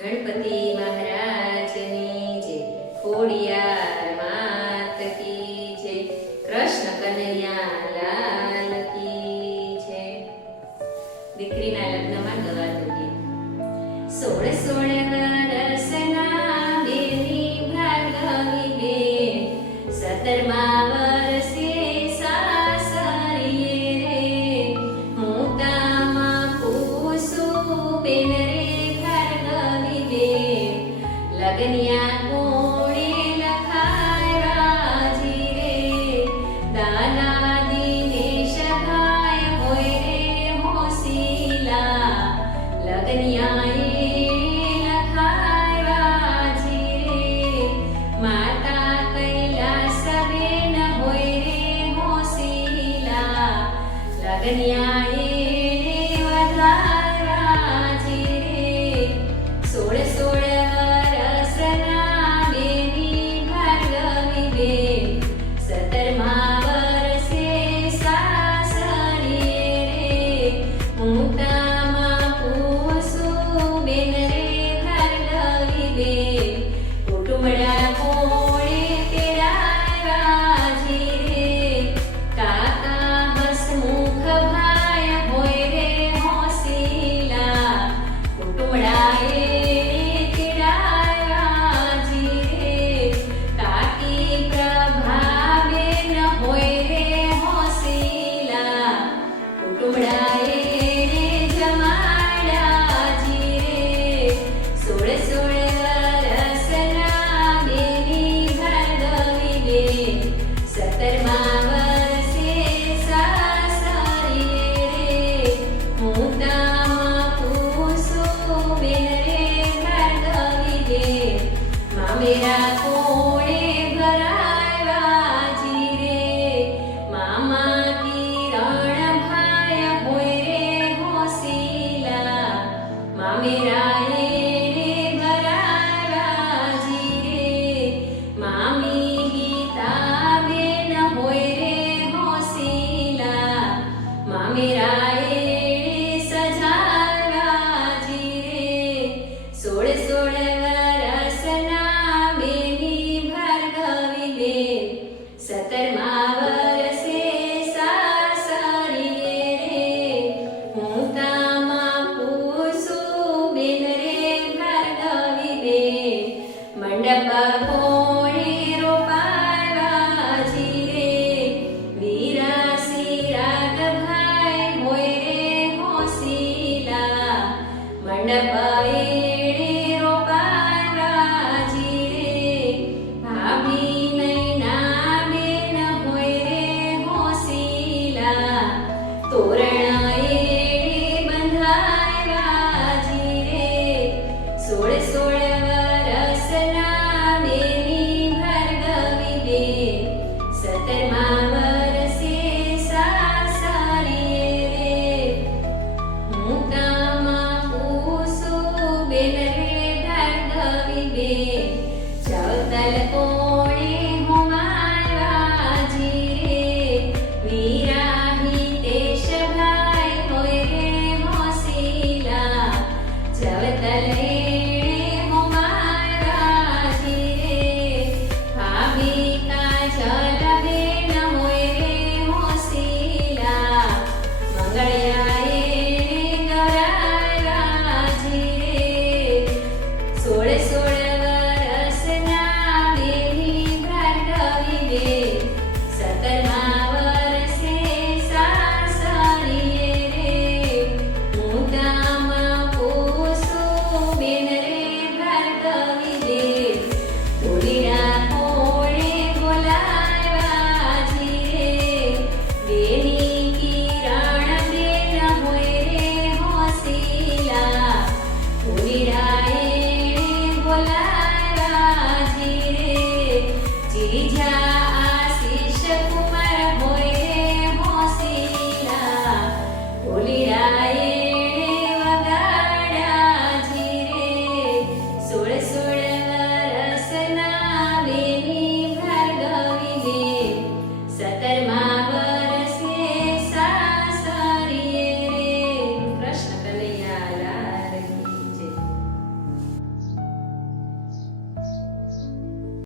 ગણપતિ મહારાજની જય, ખોડિયાર માત કી જય, કૃષ્ણ કનૈયા લાલ કી જય. દીકરીના લગ્નમાં ગવાતું ગીત. 16 વર્ષના બેની ભાર્ગવી બેન, 17મા વર્ષે સાસરીએ રે. હું તામાં પૂછું બેન રે ભાર્ગવી બેન, લગનિયા કોણે લખાયા જી રે. દાદા દિનેશ ભાઈ હોય રે હોશીલા, લગનિયા લગનિયાએ વધારા જી રે. 16 વર્ષના બેની ભાર્ગવી બેન, 17મા વર્ષે સાસરીએ રે. હું તામાં પૂછું બેન રે ભાર્ગવી બેન, કુટુંબડા કોણે તેડાવ્યા જી રે. કાકા હસમુખ ભાઈ હોય રે હોશીલા, કુટુંબડાએ તેડાવ્યા જી રે. કાકી પ્રભાબેન હોય રે હોશીલા, કુટુંબડાએ જમાડ્યા જી રે. 16 વર્ષના બેની ભાર્ગવી બેન, 17મા વર્ષે સાસરીએ રે. હું તામાં પૂછું બેન રે ભાર્ગવી બેન, મામેરા કોણે ભરાવ્યા જી રે. મામા કિરણ ભાઈ હોય રે હોશીલા, મામેરાએ ભરાવ્યા જી રે. મામી ગીતાબેન હોય રે હોશીલા, મામેરાએ સજાવ્યા જી રે. 16 વર્ષના બેની ભાર્ગવી બેન, 17મા વર્ષે સાસરીએ રે. હું તામાં પૂછું બેન રે ભાર્ગવી બેન, મંડપ કોણે રોપાવ્યા જી રે. વીરાસી રાગભાઈ હોય રે હોશીલા, મંડપ એણે રોપાવ્યા જી રે. ભાભી નૈનાબેન હોય રે હોશીલા, તોરણ એણે બંધાવ્યા જી રે. 16 વર્ષના બેની ભાર્ગવી બેન, 17મા વર્ષે સાસરીએ રે. હું તામાં પૂછું બેન રે ભાર્ગવી બેન, ચૌતલ કોણે હોમાવ્યા જી રે. વીરા હિતેશભાઈ હોય રે હોશીલા, ચૌતલ એણે હોમાવ્યા જી રે. ભાભી કાજલબેન હોય રે હોશીલા, મંગળિયાએ ગરાવ્યા જી રે. 16 વર્ષના બેની ભાર્ગવી બેન, 17મા વર્ષે સાસરીએ રે. હું તામાં પૂછું બેન રે ભાર્ગવી બેન, ઢોલીડા કોણે બોલાવ્યા જી રે. બેની કિરણબેન હોય રે હોશીલા, ઢોલીડાએ બોલાવ્યા જી રે. જીજા